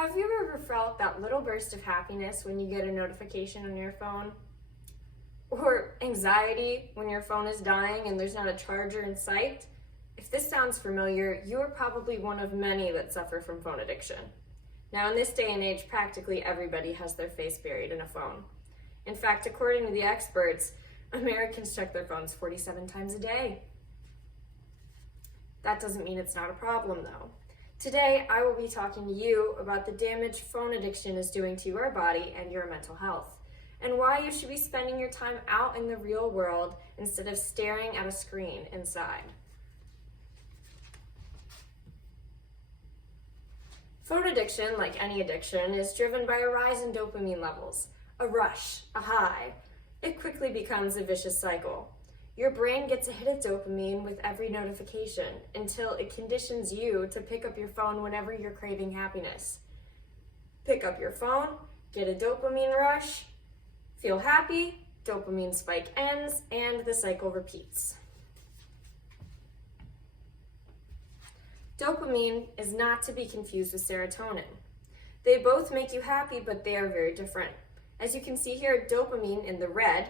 Have you ever felt that little burst of happiness when you get a notification on your phone? Or anxiety when your phone is dying and there's not a charger in sight? If this sounds familiar, you are probably one of many that suffer from phone addiction. Now, in this day and age, practically everybody has their face buried in a phone. In fact, according to the experts, Americans check their phones 47 times a day. That doesn't mean it's not a problem, though. Today, I will be talking to you about the damage phone addiction is doing to your body and your mental health, and why you should be spending your time out in the real world instead of staring at a screen inside. Phone addiction, like any addiction, is driven by a rise in dopamine levels, a rush, a high. It quickly becomes a vicious cycle. Your brain gets a hit of dopamine with every notification until it conditions you to pick up your phone whenever you're craving happiness. Pick up your phone, get a dopamine rush, feel happy, dopamine spike ends, and the cycle repeats. Dopamine is not to be confused with serotonin. They both make you happy, but they are very different. As you can see here, dopamine in the red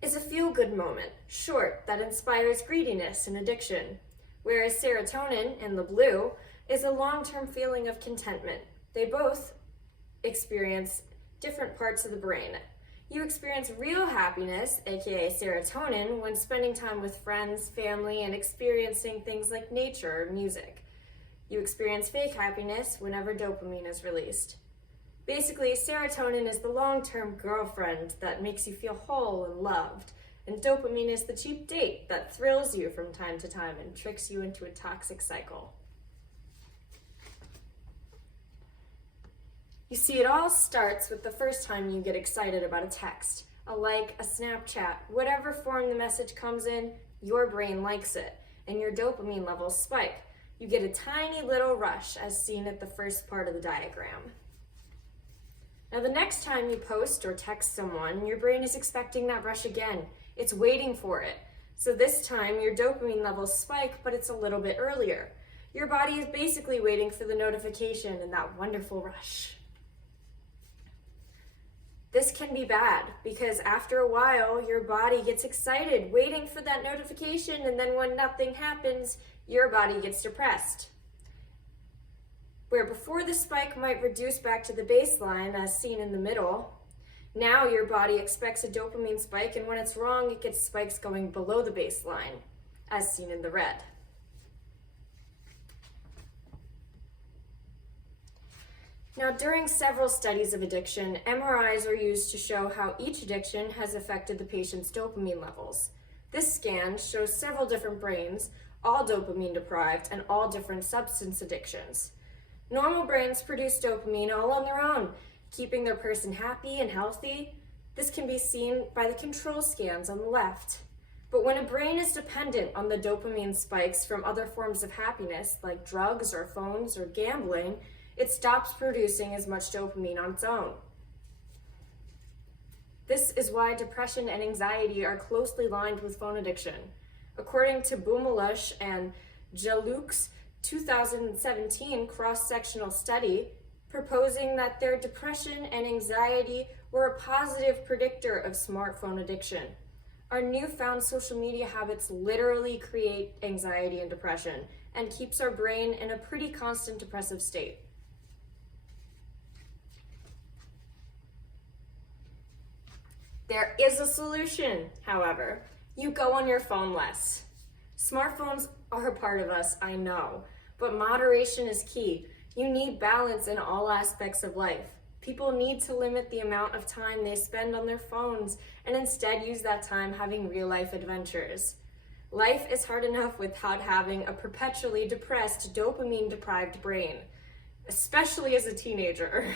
is a feel-good moment, short, that inspires greediness and addiction, whereas serotonin in the blue is a long-term feeling of contentment. They both experience different parts of the brain. You experience real happiness, aka serotonin, when spending time with friends, family, and experiencing things like nature or music. You experience fake happiness whenever dopamine is released. Basically, serotonin is the long-term girlfriend that makes you feel whole and loved, and dopamine is the cheap date that thrills you from time to time and tricks you into a toxic cycle. You see, it all starts with the first time you get excited about a text, a like, a Snapchat, whatever form the message comes in, your brain likes it, and your dopamine levels spike. You get a tiny little rush, as seen at the first part of the diagram. Now, the next time you post or text someone, your brain is expecting that rush again. It's waiting for it. So this time, your dopamine levels spike, but it's a little bit earlier. Your body is basically waiting for the notification and that wonderful rush. This can be bad because after a while, your body gets excited, waiting for that notification, and then when nothing happens, your body gets depressed. Where before the spike might reduce back to the baseline, as seen in the middle, now your body expects a dopamine spike, and when it's wrong, it gets spikes going below the baseline, as seen in the red. Now, during several studies of addiction, MRIs are used to show how each addiction has affected the patient's dopamine levels. This scan shows several different brains, all dopamine deprived, and all different substance addictions. Normal brains produce dopamine all on their own, keeping their person happy and healthy. This can be seen by the control scans on the left. But when a brain is dependent on the dopamine spikes from other forms of happiness, like drugs or phones or gambling, it stops producing as much dopamine on its own. This is why depression and anxiety are closely linked with phone addiction. According to Bumalash and Jaluk's 2017 cross-sectional study, proposing that their depression and anxiety were a positive predictor of smartphone addiction. Our newfound social media habits literally create anxiety and depression and keeps our brain in a pretty constant depressive state. There is a solution, however. You go on your phone less. Smartphones are a part of us, I know, but moderation is key. You need balance in all aspects of life. People need to limit the amount of time they spend on their phones and instead use that time having real-life adventures. Life is hard enough without having a perpetually depressed, dopamine-deprived brain, especially as a teenager.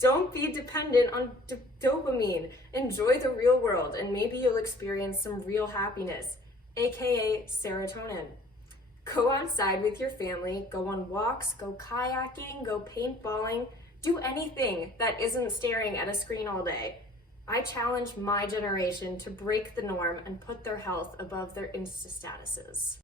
Don't be dependent on dopamine. Enjoy the real world, and maybe you'll experience some real happiness, aka serotonin. Go outside with your family, go on walks, go kayaking, go paintballing, do anything that isn't staring at a screen all day. I challenge my generation to break the norm and put their health above their Insta statuses.